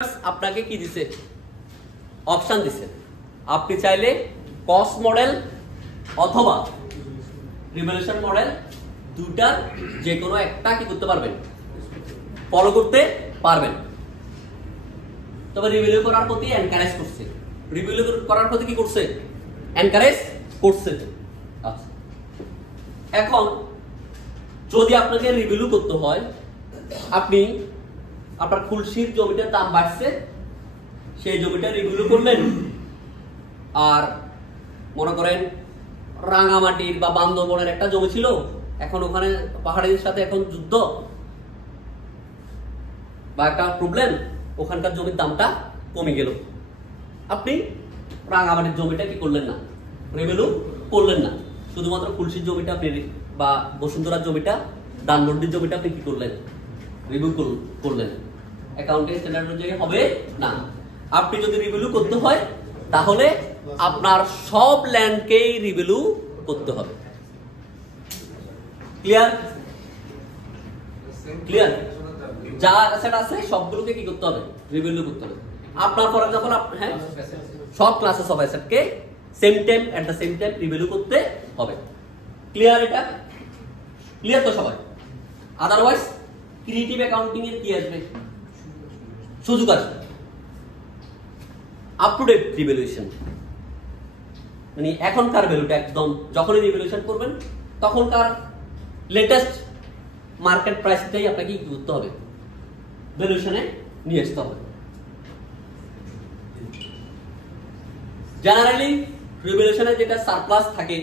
আপনাকে কি দিছে অপশন দিছে আপনি চাইলে কস্ট মডেল অথবা রিভ্যালুয়েশন মডেল দুটার যে কোনো একটা কি করতে পারবেন ফলো করতে পারবেন তবে রিভিউ করার প্রতি এনকারেজ করছে রিভিউ করার প্রতি কি করছে এনকারেজ করছে আচ্ছা এখন যদি আপনাকে রিভিউ করতে হয় আপনি আপনার খুলশির জমিটার দাম বাড়ছে সেই জমিটা রিভিউ করলেন আর মনে করেন রাঙামাটির বা বান্দরবনের একটা জমি ছিল এখন ওখানে পাহাড়ের সাথে এখন যুদ্ধ বা একটা প্রবলেম ওখানকার জমির দামটা কমে গেল আপনি রাঙামাটির জমিটা কি করলেন না রিভিউ করলেন না শুধুমাত্র খুলশির জমিটা আপনি বা বসুন্ধরার জমিটা ধানমন্ডির জমিটা আপনি কি করলেন রিভিউ করলেন অ্যাকাউন্টিং স্ট্যান্ডার্ড অনুযায়ী হবে না আপনি যদি রিভিউ করতে হয় তাহলে আপনার সব ল্যান্ডকেই রিভিউ করতে হবে ক্লিয়ার ক্লিয়ার যা অ্যাসেট আছে সবগুলোকে কি করতে হবে রিভিউ করতে হবে আপনার ফর এক্সাম্পল হ্যাঁ সব ক্লাসেস অফ অ্যাসেটকে same time at the same time review করতে হবে ক্লিয়ার এটা ক্লিয়ার তো সবাই আদারওয়াইজ ক্রিয়েটিভ অ্যাকাউন্টিং এর কি আসবে সুযোগ আসবে আপ টু ডেট রিভ্যালুয়েশন মানে এখনকার ভ্যালুটা একদম যখনই রিভ্যালুয়েশন করবেন তখনকার লেটেস্ট মার্কেট প্রাইসটাই আপনাকে কি করতে হবে ভ্যালুয়েশনে নিয়ে আসতে হবে জেনারেলি রিভ্যালুয়েশনে যেটা সারপ্লাস থাকে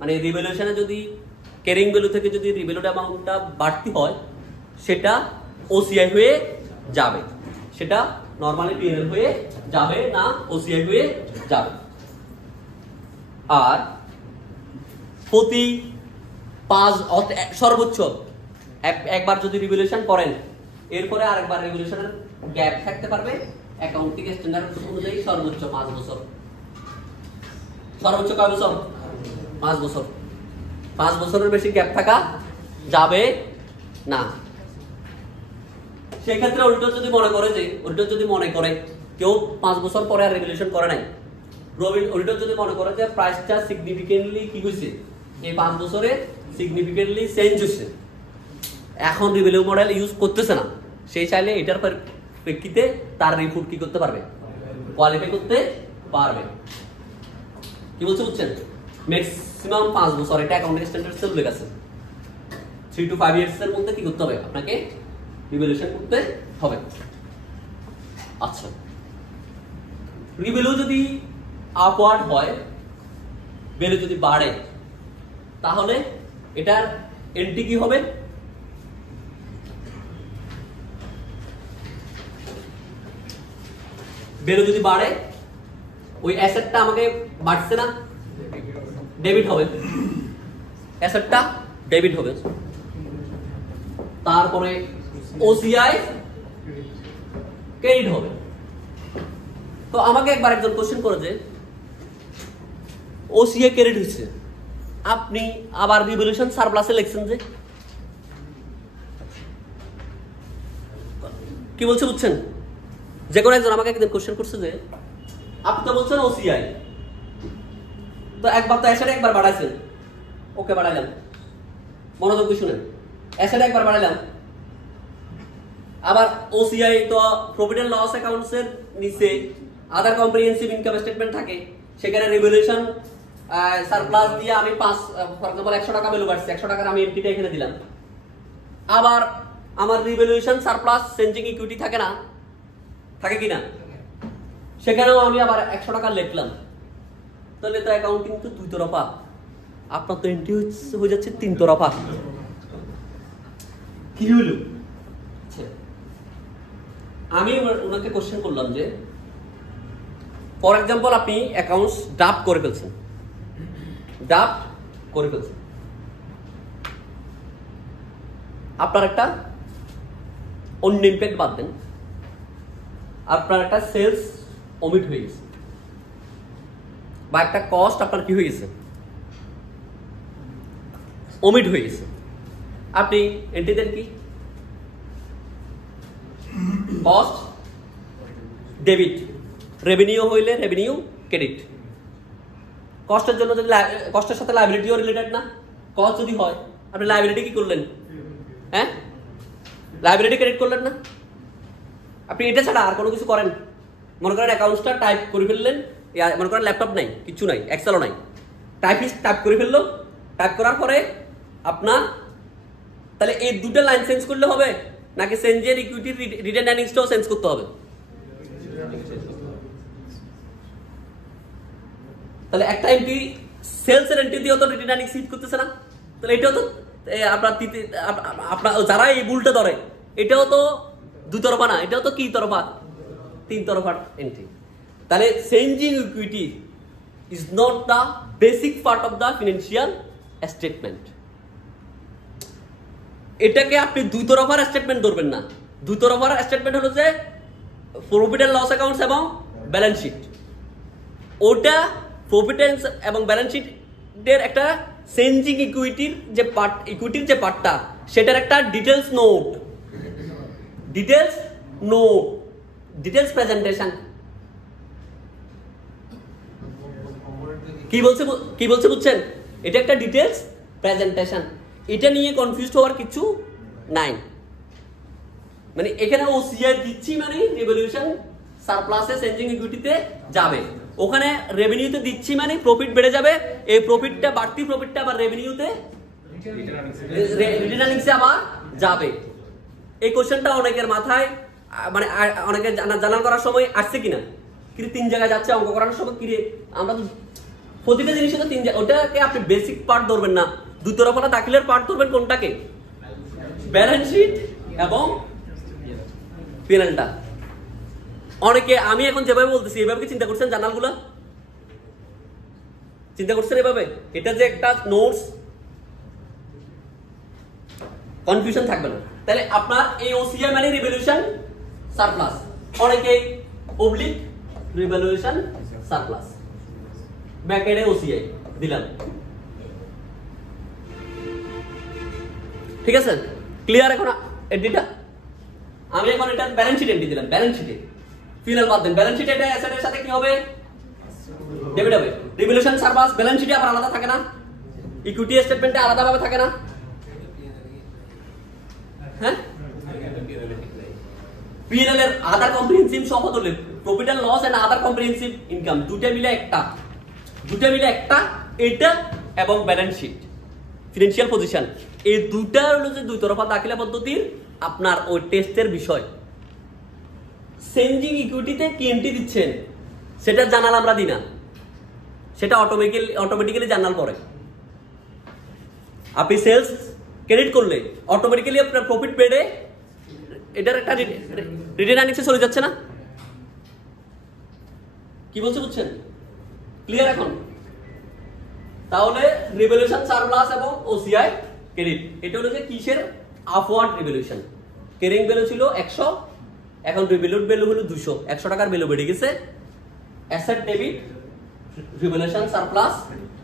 মানে রিভ্যালুয়েশনে যদি ক্যারিং ভ্যালু থেকে যদি রিভ্যালুড অ্যামাউন্টটা বাড়তি হয় সেটা ওসিআই হয়ে যাবে সেটা নরমালি পিএনএল হয়ে যাবে না ওসিআই হয়ে যাবে আর প্রতি 5 সর্বোচ্চ একবার যদি রিভ্যালুয়েশন করেন এরপরে আরেকবার রিভ্যালুয়েশনের গ্যাপ থাকতে পারবে অ্যাকাউন্টিং স্ট্যান্ডার্ড অনুযায়ী সর্বোচ্চ 5 বছর সর্বোচ্চ কয় বছর 5 বছর 5 বছরের বেশি গ্যাপ থাকা যাবে না সেই ক্ষেত্রে উল্টো যদি মনে করে কেউ 5 বছর পরে আর রেগুলেশন করে নাই উল্টো যদি মনে করে যে প্রাইসটা সিগনিফিকেন্টলি কি হইছে এই 5 বছরে সিগনিফিকেন্টলি চেঞ্জ হইছে এখন রিভিউ মডেল ইউজ করতেছে না সেই চাইলে এটার প্রেক্ষিতে তার রিপোর্ট কি করতে পারবে কোয়ালিফাই করতে পারবে কি বলছে বুঝছেন ম্যাক্সিমাম 5 বছর এটা অ্যাকাউন্টিং স্ট্যান্ডার্ডস এর উল্লেখ আছে 3 to 5 ইয়ার্স এর মধ্যে কি করতে হবে আপনাকে রিভ্যালুয়েশন করতে হবে আচ্ছা রিভ্যালু যদি আপওয়ার্ড হয় ভ্যালু যদি বাড়ে তাহলে এটার এন্ট্রি কি হবে ভ্যালু যদি বাড়ে ওই অ্যাসেটটা আমাকে বাড়ছে না ডেবিট হবে অ্যাসেটটা ডেবিট হবে তারপরে ওসিআই ক্রেডিট হবে তো আমাকে একবার একজন কোশ্চেন করে যে ওসিআই ক্রেডিট হচ্ছে আপনি আবার রিভ্যালুয়েশন সারপ্লাসে লিখছেন যে কি বলছে বুঝছেন যে কোনো একজন আমাকে একদিন কোশ্চেন করছে যে আপনি তো বলছেন ওসিআই তো একবার তো অ্যাসেট একবার বাড়াইছেন ওকে বাড়াইলাম মনোযোগ দিয়ে শুনেন অ্যাসেট একবার বাড়াইলাম আবার ওসিআই তো প্রফিট এন্ড লস অ্যাকাউন্টস এর নিচে আদার কম্প্রিহেনসিভ ইনকাম স্টেটমেন্ট থাকে সেখানে রিভ্যালুয়েশন সারপ্লাস দিয়ে আমি 5 ফর এক্সাম্পল 100 টাকা ভ্যালু বাড়ছে 100 টাকার আমি এন্ট্রিটা এখানে দিলাম আবার আমার রিভ্যালুয়েশন সারপ্লাস চেঞ্জিং ইকুইটি থাকে না থাকে কি না সেখানেও আমি আবার 100 টাকা লিখলাম তাহলে তো অ্যাকাউন্টিং তো দুই তরফা আপনার তো এন্ট্রি হয়ে যাচ্ছে 3 তরফা কি হলো আমি ওনাকে কোশ্চেন করলাম যে ফর এক্সাম্পল আপনি অ্যাকাউন্টস ড্রাফট করে ফেলছেন আপনার একটা অন্য ইম্প্যাক্ট বাদ দেন আপনার একটা সেলস ওমিট হয়ে গেছে বা একটা কস্ট আপনার কি হয়ে গেছে ওমিট হয়ে গেছে আপনি এন্ট্রি দেন কি কস্ট ডেবিট, রেভিনিউ হইলে রেভিনিউ ক্রেডিট। কস্টের জন্য যদি কস্টের সাথে লাইবিলিটিও রিলেটেড না, কস্ট যদি হয় আপনি লাইবিলিটি কি করলেন, হ্যাঁ লাইবিলিটি ক্রেডিট করলেন না, আপনি এটা ছাড়া আর কোনো কিছু করেন, মনে করেন অ্যাকাউন্টসটা টাইপ করে ফেললেন, মনে করেন ল্যাপটপ নাই, কিছু নাই, এক্সেলও নাই, টাইপিস্ট টাইপ করে ফেললো, টাইপ করার পরে আপনার তাহলে এই দুটো লাইন চেঞ্জ করলে হবে নাকি চেঞ্জের ইকুইটি রিটেন আর্নিংসটাও চেঞ্জ করতে হবে? তাহলে একটা এন্ট্রি সেলস এর এন্ট্রি দিয়েও তো রিটেন আর্নিংস হিট করতেছে না, তাহলে এটাও তো আপনার যারা এই ভুলটা ধরে এটাও তো দুই তরফা না, এটাও তো কি তরফা, তিন তরফা এন্ট্রি। তাহলে changing equity is not the basic part of the financial statement. এটাকে আপনি দুই তরফার স্টেটমেন্ট ধরবেন না। দুই তরফার স্টেটমেন্ট হলো যে প্রফিট এন্ড লস অ্যাকাউন্টস এবং ব্যালেন্স শিট, ওটা প্রফিট এবং ব্যালেন্স শিটের একটা চেঞ্জিং ইকুইটির যে পার্ট, ইকুইটির যে পার্টটা সেটার একটা ডিটেলস নোট, ডিটেলস প্রেজেন্টেশন। কি বলছে বুঝছেন? এটা একটা ডিটেলস প্রেজেন্টেশন, এটা নিয়ে কনফিউজ হওয়ার কিছু নাই। মানে এখানে ওসিআই দিচ্ছি মানে রিভলিউশন সারপ্লাসে চেঞ্জিং ইকুইটিতে যাবে, ওখানে রেভিনিউতে দিচ্ছি মানে প্রফিট বেড়ে যাবে, এই প্রফিটটা বাড়তি প্রফিটটা আবার রেভিনিউতে রিটেন আর্নিংসে আবার যাবে। এই কোশ্চেনটা অনেকের মাথায় মানে অনেকের জানার করার সময় আসছে কিনা, কিন্তু তিন জায়গায় যাচ্ছে অঙ্ক করার সময় কিরে আমরা তো প্রতিটা জিনিসে তো তিন জায়গা, ওটাকে আপনি বেসিক পার্ট ধরবেন না, দুই তরফা দাখিলের পার্ট ধরবেন কোনটাকে, ব্যালেন্স শিট এবং পিএনএলটা। অনেকে আমি এখন যেভাবে বলতেছি এভাবে কি চিন্তা করছেন? জার্নালগুলো চিন্তা করছেন এভাবে? এটা যে একটা নোটস, কনফিউশন থাকবে না। তাহলে আপনার এই ওসিআই মানে রিভলিউশন সারপ্লাস, অনেকেই অবলিক রিভলিউশন সারপ্লাস, ব্যাকেটে ওসিআই দিলাম, ঠিক আছে ক্লিয়ার? এখন এন্ট্রিটা আমি এখন এটা ব্যালেন্স শিট এন্ট্রি দিলাম, ব্যালেন্স শিটে ফিনাল বাদ দেন, ব্যালেন্স শিটে এটা অ্যাসেটের সাথে কি হবে, ডেবিট হবে। রিভলিউশন সারপ্লাস ব্যালেন্স শিটে আবার আলাদা থাকে না, ইকুইটি স্টেটমেন্টে আলাদাভাবে থাকে না, হ্যাঁ পিএনএল এর আদার কম্প্রিহেনসিভ সহ ধরলে profit and loss and other comprehensive income দুটো মিলে একটা, এটা এবং ব্যালেন্স শিট ফিনান্সিয়াল পজিশন, এই দুটা হলো যে দুই তরফা দাখিলা পদ্ধতির আপনার ওই টেস্টের বিষয়। চেঞ্জিং ইকুইটিতে কি এন্ট্রি দিচ্ছেন সেটা জানাল আমরা দিই না, সেটা অটোমেটিক্যালি জানাল পরে। আপনি সেলস ক্রেডিট করলে অটোমেটিক্যালি আপনার প্রফিট বেড়ে এটার একটা রিটেন আর্নিংসে চলে যাচ্ছে না? কি বলছে বুঝছেন? ক্লিয়ার এখন? তাহলে রিভলিউশন সারপ্লাস এবং ওসিআই ক্রেডিট এটা হলো যে কিসের আপওয়ার্ড রিভলিউশন। ক্যারিং ভ্যালু ছিল 100, এখন রিভলিউট ভ্যালু হলো 200, 100 টাকার ভ্যালু বেড়ে গেছে। Asset debit revolution surplus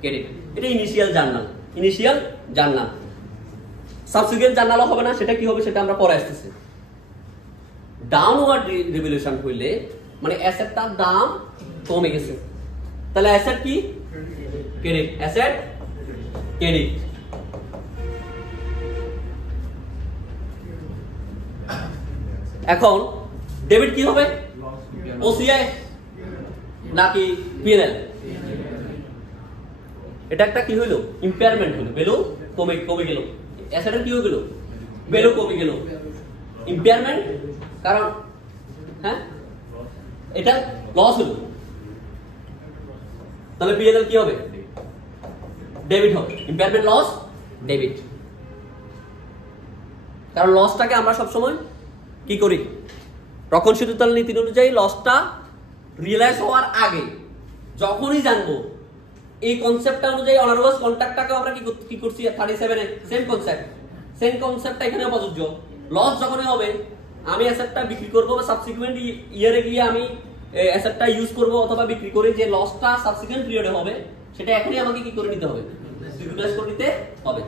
credit, এটা ইনিশিয়াল জার্নাল। সাবসিকুয়েন্ট জার্নালও হবে না, সেটা কি হবে সেটা আমরা পরে আসতেছি। ডাউনওয়ার্ড রিভলিউশন হইলে মানে অ্যাসেটটার দাম কমে গেছে, তাহলে অ্যাসেট কি ক্রেডিট, অ্যাসেট ক্রেডিট। এখন ডেবিট কি হবে, ওসিআই নাকি পিএনএল? এটা একটা কি হইলো, ইম্পেয়ারমেন্ট হলো, ভ্যালু কমে গেল, অ্যাসেটের কি হয়ে গেল, ভ্যালু কমে গেল, ইম্পেয়ারমেন্ট, কারণ হ্যাঁ এটা লস হলো, তাহলে পিএনএল কি হবে, ডেবিট হবে, ইম্পেয়ারমেন্ট লস ডেবিট। কারণ লসটাকে আমরা সবসময় কি করি, রক্ষণশীলতার নীতি অনুযায়ী লসটা রিয়েলাইজ হওয়ার আগে যখনই জানবো এই কনসেপ্টটা অনুযায়ী অনারওয়ার্স কন্ট্রাক্টটাকে আমরা কি করছি 37 এ সেম কনসেপ্টটা এখানে প্রযোজ্য। লস যখনই হবে আমি অ্যাসেটটা বিক্রি করব বা সাবসিকুয়েন্ট ইয়ারে গিয়ে আমি অ্যাসেটটা ইউজ করব অথবা বিক্রি করে যে লসটা সাবসিকুয়েন্ট পিরিয়ডে হবে সেটা এখনই আমাকে কি করে নিতে হবে, রিপ্লেস করে নিতে হবে।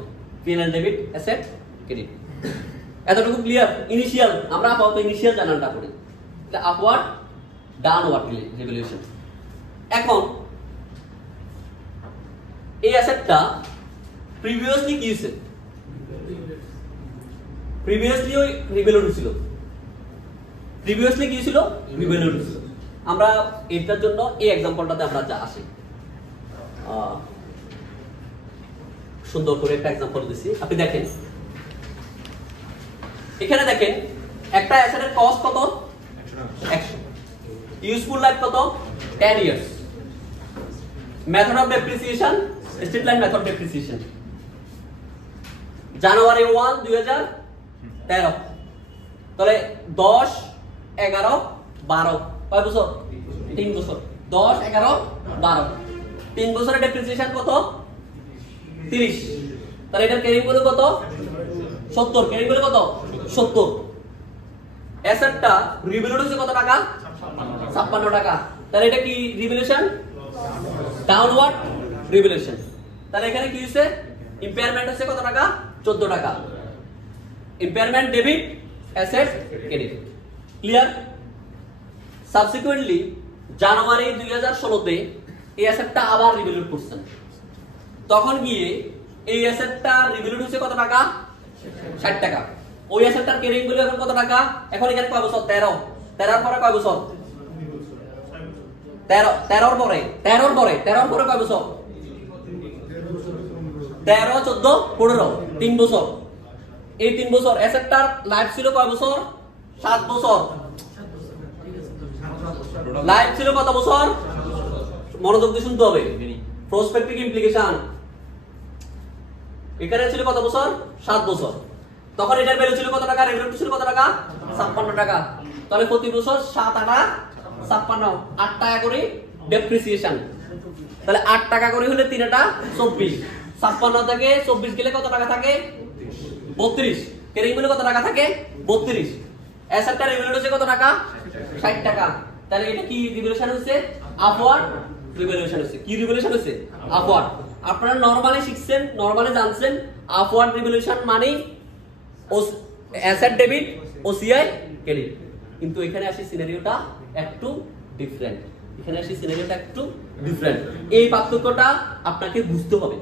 পিএনএল ডেবিট, অ্যাসেট ক্রেডিট, এতটুকু ক্লিয়ার? ইনিশিয়াল আমরা আপাতত ইনিশিয়াল জার্নালটা করি। Upward downward revaluation. এখন এই অ্যাসেটটা প্রিভিয়াসলি কি হয়েছে, প্রিভিয়াসলি ওই রিভ্যালুড ছিল, প্রিভিয়াসলি কি ছিল রিভ্যালুড ছিল। আমরা এটার জন্য এই एग्जांपलটাতে আমরা যা আসি সুন্দর করে একটা एग्जांपल দিছি। আপনি দেখেন এখানে দেখেন একটা অ্যাসেটের কস্ট কত 100, ইউজফুল লাইফ কত 10 years, method of depreciation straight line method depreciation, January 1 2013, তাহলে 10 11 12 কয় বছর 3 বছর, 10 11 12 3 বছরের ডেপ্রিসিয়েশন কত 30, তাহলে এটার ক্যারিং ভ্যালু কত 70, ক্যারিং ভ্যালু কত 70। অ্যাসেটটা রিভ্যালুড হচ্ছে কত টাকা 56 টাকা, তাহলে এটা কি রিভ্যালুয়েশন ডাউনওয়ার্ড রিভ্যালুয়েশন। তাহলে এখানে কি হইছে ইমপেয়ারমেন্ট হচ্ছে কত টাকা 14 টাকা, impairment debit asset credit, clear. Subsequently January 2016 তে এই অ্যাসেটটা আবার রিভ্যালুড করছেন, তখন গিয়ে এই অ্যাসেটটা রিভ্যালুড হচ্ছে কত টাকা 60 টাকা। ওই অ্যাসেটটার ক্যারিং ভ্যালু এখন কত টাকা, এখন এখানে কয় বছর 13, 13 পরে কয় বছর 13 পরে কয় বছর 13 14 15 3 বছর। এই 3 বছর অ্যাসেটটার লাইফ ছিল কয় বছর 7 বছর, লাইফ ছিল কত বছর, মনোযোগ দিয়ে শুনতে হবে, প্রসপেক্টিভ ইমপ্লিকেশন। এখানে ছিল কত বছর 7 বছর, তখন এটার ভ্যালু ছিল কত টাকা, রিভ্যালুড ছিল কত টাকা 56 টাকা, তাহলে প্রতি বছর 7 8 56 8 টাকা করে ডেপ্রিসিয়েশন, তাহলে 8 টাকা করে হলে 3 8 24, 56 থেকে 24 গেলে কত টাকা থাকে 32, ক্যারিং ভ্যালু কত টাকা থাকে 32, অ্যাসেটটা রিভ্যালুড হচ্ছে কত টাকা 60 টাকা, তাহলে এটা কি রিভ্যালুয়েশন হচ্ছে আপওয়ার্ড রিভ্যালুয়েশন হচ্ছে, কি রিভ্যালুয়েশন হচ্ছে আপওয়ার্ড। আপনারা নরমালি শিখছেন, নরমালি জানছেন আপওয়ার্ড রিভ্যালুয়েশন মানে অ্যাসেট ডেবিট ওসিআই ক্রেডিট, কিন্তু এখানে আসি সিনারিওটা একটু ডিফারেন্ট, এখানে আসি সিনারিওটা একটু ডিফারেন্ট। এই পার্থক্যটা আপনাকে বুঝতে হবে।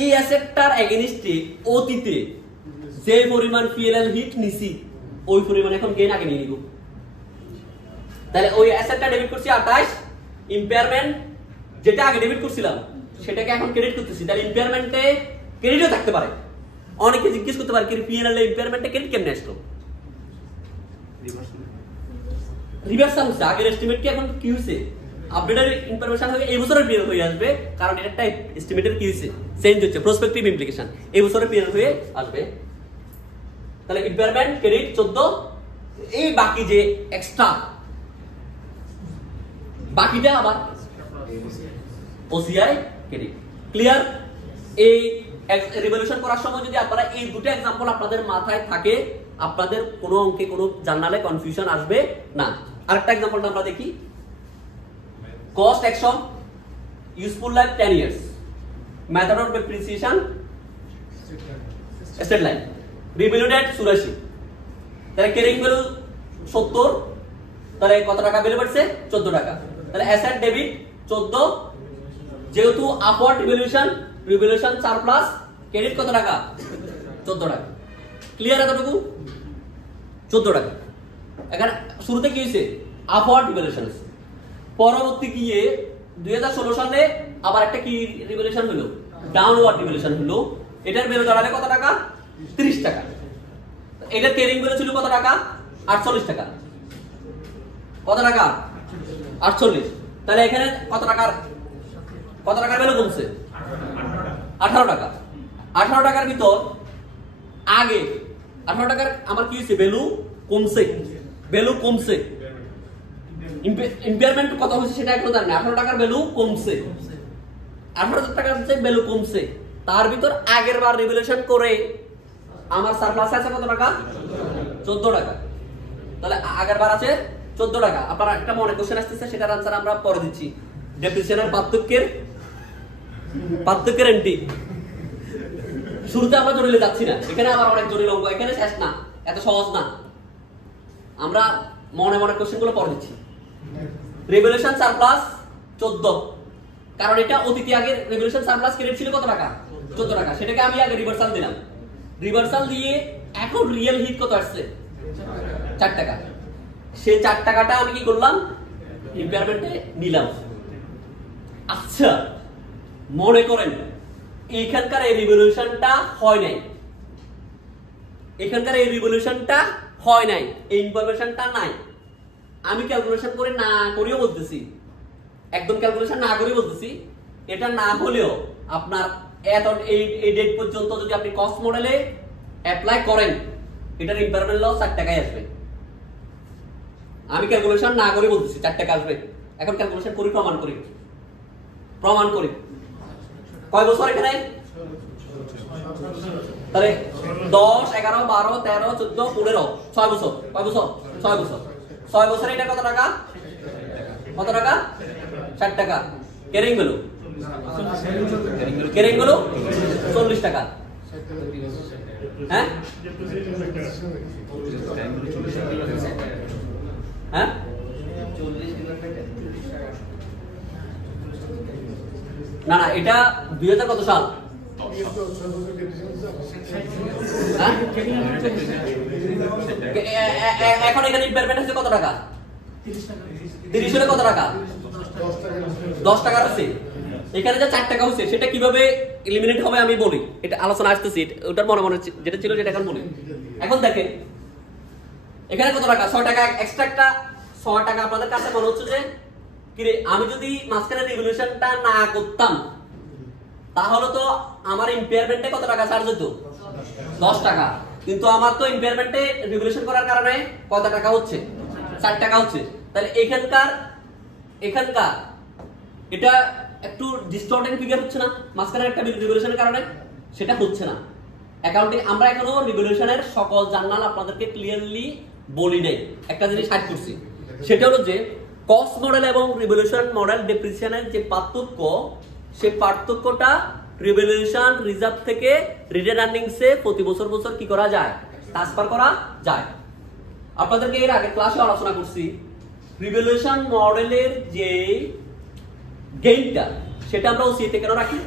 এই অ্যাসেটটার এগেইনস্টে অতীতে যে পরিমাণ পিএলএল হিট নিছি ওই পরিমাণ এখন গেইন আগে নিয়ে নিব, তাহলে ওই অ্যাসেটটা ডেবিট করছি 28, ইমপেয়ারমেন্ট যেটা আগে ডেবিট করছিলাম সেটাকে এখন ক্রেডিট করতেছি, তাহলে ইমপেয়ারমেন্টে ক্রেডিটও থাকতে পারে। অনেকে জিজ্ঞেস করতে পারে কি পিএনএল এর ইমপেয়ারমেন্টে ক্রেডিট কেমনে আসলো, রিভার্সাল হচ্ছে, আগের এস্টিমেট কি এখন কি হইছে আপডেটেড ইনফরমেশন হয়ে এই বছরের পিএনএল হয়ে আসবে, কারণ এটা এস্টিমেটের কি হইছে চেঞ্জ হচ্ছে, প্রসপেক্টিভ ইমপ্লিকেশন, এই বছরের পিএনএল হয়ে আসবে। তাহলে ইমপেয়ারমেন্ট ক্রেডিট 14, এই বাকি যে এক্সট্রা বাকিটা আবার ওসিআই ক্রেডিট, ক্লিয়ার। এই রিভলিউশন করার সময় যদি আপনারা এই দুটো एग्जांपल আপনাদের মাথায় থাকে, আপনাদের কোনো অঙ্কে কোনো জার্নালে কনফিউশন আসবে না। আরেকটা एग्जांपलটা আমরা দেখি, cost 100, useful life 10 years, method of depreciation straight line, revalued at 84, তাহলে ক্যারিং ভ্যালু 70, তাহলে কত টাকা ভ্যালু বাড়ছে 14 টাকা, তাহলে অ্যাসেট ডেবিট 14, যেহেতু আপওয়ার্ড রিভ্যালুয়েশন সারপ্লাস, ক্রেডিট কত টাকা 14 টাকা, ক্লিয়ার এতটুকু 14 টাকা। এখানে শুরুতে কি হয়েছে আপওয়ার্ড রিভ্যালুয়েশন হয়েছে, পরবর্তী গিয়ে 2016 সালে আবার একটা কি রিভ্যালুয়েশন হলো ডাউনওয়ার্ড রিভ্যালুয়েশন হলো, এটার ভ্যালু দাঁড়ালে কত টাকা 30 টাকা, এটার ক্যারিং ভ্যালু ছিল কত টাকা 48 টাকা, কত টাকা 48, তাহলে এখানে কত টাকার ভ্যালু কমছে 18 টাকা। 18 টাকার ভিতর আগে 18 টাকার আমার কি হয়েছে ভ্যালু কমছে, ইমপেয়ারমেন্ট কত হয়েছে সেটা এখন জানি না, 18 টাকার ভ্যালু কমছে, 18 টাকার যে ভ্যালু কমছে তার ভিতর আগের বার রিভ্যালুয়েশন করে আমার সারপ্লাস আছে কত টাকা 14 টাকা, তাহলে আগের বার আছে 14 টাকা। আপনারা একটা মনে কোশ্চেন আসতেছে, সেটার আনসার আমরা পরে দিচ্ছি, ডেপ্রিসিয়েশনের পার্থক্যের এন্টি। শুরুতে আমরা জটিলে যাচ্ছি না, এখানে আবার অনেক জটিল অঙ্ক, এখানে শেষ না, এত সহজ না, আমরা মনে কোশ্চেন গুলো পরে দিচ্ছি। রিভ্যালুয়েশন সারপ্লাস 14, কারণ এটা অতীতে আগে রিভ্যালুয়েশন সারপ্লাস ক্রেডিট ছিল কত টাকা, 14 টাকা, সেটাকে আমি আগে রিভার্সাল দিলাম, রিভার্সাল দিয়ে এখন রিয়েল হিট কত আসছে, 4 টাকা। সেই 4 টাকাটা আমি কি করলাম, ইম্পেয়ারমেন্টে নিলাম। আচ্ছা মনে করেন এইখানকার এই রিভ্যালুয়েশনটা হয় নাই, এখানকার এই রিভ্যালুয়েশনটা হয় নাই, এই ইনফরমেশনটা নাই, আমি ক্যালকুলেশন করে না করেও বলতেছি, একদম ক্যালকুলেশন না করে বলতেছি, এটা না হলেও আপনার এই ডেট পর্যন্ত যদি আপনি কস্ট মডেলে অ্যাপ্লাই করেন, এটার ইম্পেয়ারমেন্ট লস 4 টাকায় আসবে। আমি ক্যালকুলেশন না করে বলতেছি 4 টাকা আসবে। এখন ক্যালকুলেশন করি, প্রমাণ করি। কয় বছর এখানে, তাহলে 10, 11, 12, 13, 14, 15, 6 বছর। কয় বছর, 6 বছর। 6 বছরে এটা কত টাকা, কত টাকা, 60 টাকা। ক্যারিং ভ্যালু, ক্যারিং ভ্যালু 40 টাকা। হ্যাঁ হ্যাঁ, না না, এটা 2000 কত সাল, এখন এখানে ইম্পেয়ারমেন্ট আছে কত টাকা, 30 হলে কত টাকা, 10 টাকা আছে। এখানে যে 4 টাকা হচ্ছে সেটা কিভাবে এলিমিনেট হবে আমি বলি, এটা আলোচনা আসতেছি, ওটার মনে মনে যেটা ছিল যেটা এখন বলি। এখন দেখেন এখানে কত টাকা, 6 টাকা এক্সট্রা, 6 টাকা। আপনাদের কাছে মনে হচ্ছে যে কিরে আমি যদি মাঝখানে রিভ্যালুয়েশনটা না করতাম তাহলে তো আমার ইম্পেয়ারমেন্টে কত টাকা চার্জ হতো, 10 টাকা, কিন্তু আমার তো ইম্পেয়ারমেন্টে রিভ্যালুয়েশন করার কারণে কত টাকা হচ্ছে, 4 টাকা হচ্ছে। তাহলে এখানকার এটা একটু ডিসটর্টেড ফিগার হচ্ছে না মাঝখানে একটা রিভ্যালুয়েশনের কারণে, সেটা হচ্ছে না। অ্যাকাউন্টিং আমরা এখনো রিভ্যালুয়েশনের সকল জার্নাল আপনাদেরকে ক্লিয়ারলি বলি নাই, একটা জিনিস হাইড করছি, সেটা হলো যে কস্ট মডেল এবং রিভ্যালুয়েশন মডেল ডেপ্রিসিয়েশনের যে পার্থক্য, সেই পার্থক্যটা রিভ্যালুয়েশন রিজার্ভ থেকে রিটেন আর্নিংসে প্রতি বছর বছর কি করা যায়, ট্রান্সফার করা যায়। আপনাদেরকে এর আগে ক্লাসে আলোচনা করছি রিভ্যালুয়েশন মডেলের যে গেইনটা সেটা আমরা ওসিএতে কেন রাখি,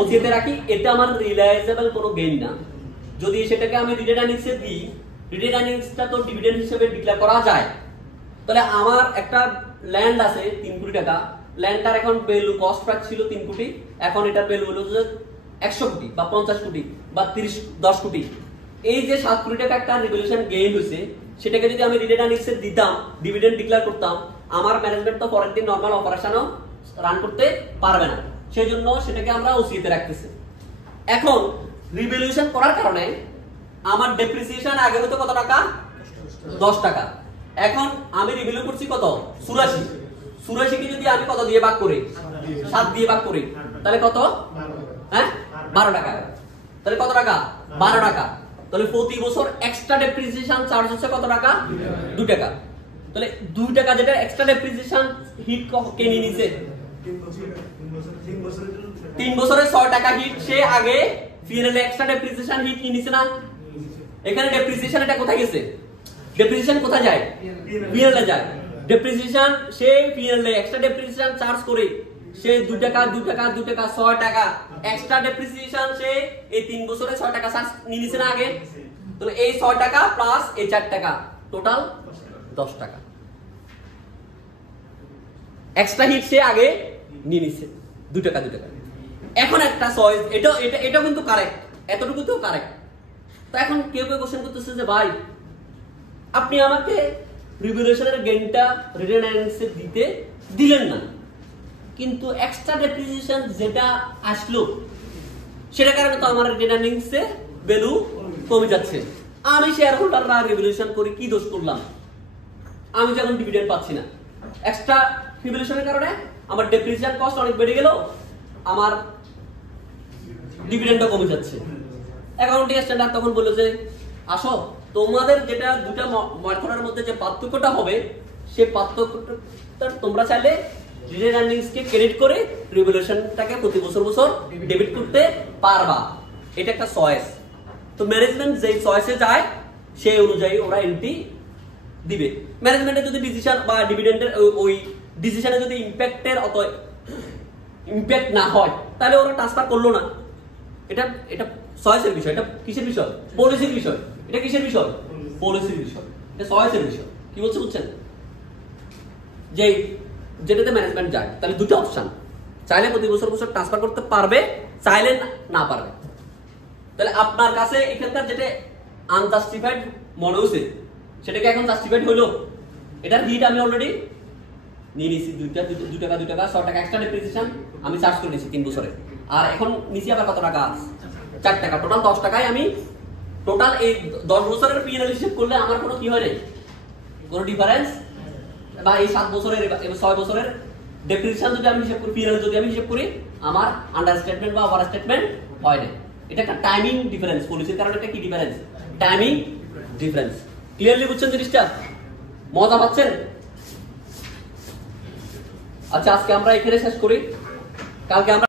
ওসিএতে রাখি, এটা আমার রিলায়েজেবল কোনো গেইন না। যদি সেটাকে আমি রিটেন আর্নিংসে দিই, রিটেন আর্নিংসটা তো ডিভিডেন্ড হিসেবে ডিক্লেয়ার করা যায়। তাহলে আমার একটা ল্যান্ড আছে 3 কোটি টাকা, ল্যান্ডটার এখন ভ্যালু কস্ট প্রাইস ছিল 3 কোটি, এখন এটার ভ্যালু হলো যে 100 কোটি বা 50 কোটি বা 10 কোটি। এই যে 7 কোটি টাকা একটা রিভ্যালুয়েশন গেইন হয়েছে, সেটাকে যদি আমি রিটেন আর্নিংসে দিতাম, ডিভিডেন্ড ডিক্লেয়ার করতাম, আমার ম্যানেজমেন্ট তো পরের দিন নরমাল অপারেশনও রান করতে পারবে না, সেই জন্য সেটাকে আমরা ওসিএতে রাখতেছি। এখন রিভ্যালুয়েশন করার কারণে আমার ডেপ্রিসিয়েশন আগে হতো কত টাকা, 10 টাকা, এখন আমি রিভ্যালু করছি কত, 84 কে যদি আমি কত দিয়ে ভাগ করি, 7 দিয়ে ভাগ করি, তাহলে কত, হ্যাঁ 12 টাকা। তাহলে কত টাকা, 12 টাকা। তাহলে প্রতি বছর এক্সট্রা ডেপ্রিসিয়েশন চার্জ হচ্ছে কত টাকা, 2 টাকা। তাহলে 2 টাকা যেটা এক্সট্রা ডেপ্রিসিয়েশন হিট কে নিয়ে নিছে, 3 বছরের 6 টাকা হিট সে আগে পিএনএল এক্সট্রা ডেপ্রিসিয়েশন হিট নিয়ে নিছে না। এখানে ডেপ্রিসিয়েশন এটা কোথায় গেছে, ডেপ্রিসিয়েশন কোথায় যায়, পিএনএল এ যায়। ডেপ্রিসিয়েশন সে পিএনএল এক্সট্রা ডেপ্রিসিয়েশন চার্জ করে সে 2 টাকা 2 টাকা 2 টাকা 6 টাকা এক্সট্রা ডেপ্রিসিয়েশন সে এই 3 বছরে 6 টাকা চার্জ নিয়ে নিছে না আগে। তাহলে এই 6 টাকা প্লাস এই 4 টাকা টোটাল 10 টাকা এক্সট্রা হিট সে আগে নিয়ে নিছে 2 টাকা 2 টাকা। এখন একটা চয়েস, এটা কিন্তু কারেক্ট, এতটুকু তো কারেক্ট। তো এখন কেউ কেউ কোশ্চেন করতেছে যে ভাই আপনি আমাকে রিভ্যালুয়েশনের গেইনটা রিটেন আর্নিংসে দিতে দিলেন না, কিন্তু এক্সট্রা ডেপ্রিসিয়েশন যেটা আসলো সেটার কারণে তো আমার রিটেন আর্নিংসে ভ্যালু কমে যাচ্ছে। আমি শেয়ার হোল্ডাররা রিভ্যালুয়েশন করে কি দোষ করলাম, আমি যখন ডিভিডেন্ড পাচ্ছি না, এক্সট্রা রিভ্যালুয়েশনের কারণে আমার ডেপ্রিসিয়েশন কস্ট অনেক বেড়ে গেল, আমার ডিভিডেন্ডও কমে যাচ্ছে। অ্যাকাউন্টিং স্ট্যান্ডার্ড তখন বলল যে আসো তোমাদের যেটা দুটা মেথডের মধ্যে যে পার্থক্যটা হবে সেই পার্থক্যটা তোমরা চাইলে রিটেন আর্নিংসকে ক্রেডিট করে রিভ্যালুয়েশনটাকে প্রতি বছর বছর ডেবিট করতে পারবা। এটা একটা চয়েস। তো ম্যানেজমেন্ট যেই চয়েসে যায় সেই অনুযায়ী ওরা এন্ট্রি দিবে। ম্যানেজমেন্টের যদি ডিসিশন বা ডিভিডেন্ডের ওই ডিসিশনে যদি ইম্প্যাক্ট না হয় তাহলে ওরা ট্রান্সফার করলো না। এটা এটা চয়েসের বিষয়। এটা কিসের বিষয়? পলিসির বিষয়। এটা কিসের বিষয়? পলিসির বিষয়। এটা চয়েসের বিষয়। কি বলছে বুঝছেন? যে যেটাতে ম্যানেজমেন্ট যায় তাহলে দুটো অপশন, চাইলে প্রতি বছর বছর ট্রান্সফার করতে পারবে, চাইলে না পারবে। তাহলে আপনার কাছে এখানকার যেটা আনজাস্টিফাইড মনে হচ্ছে সেটাকে এখন জাস্টিফাইড হলো। এটার হিট আমি অলরেডি নিয়ে নিয়েছি 2 টাকা 6 টাকা এক্সট্রা ডেপ্রিসিয়েশন আমি চার্জ করে নিয়েছি 3 বছরে। আর এখন নিচে আবার কত টাকা? 4 টাকা। টোটাল 10 টাকায় আমি টোটাল এই 10 বছরের পিএনএল হিসাব করলে আমার কোনো কি হয় নাই, কোনো ডিফারেন্স, বা এই 7 বছরের 6 বছরের ডেপ্রিসিয়েশন যদি আমি হিসাব করি, পিএনএল যদি আমি হিসাব করি, আমার আন্ডার স্টেটমেন্ট বা ওভার স্টেটমেন্ট হয় না। এটা একটা টাইমিং ডিফারেন্স। পলিসির কারণে এটা কি ডিফারেন্স? Timing difference. ক্লিয়ারলি বুঝছেন জিনিসটা? মজা পাচ্ছেন? আচ্ছা, আজকে আমরা এখানে শেষ করি। কালকে আমরা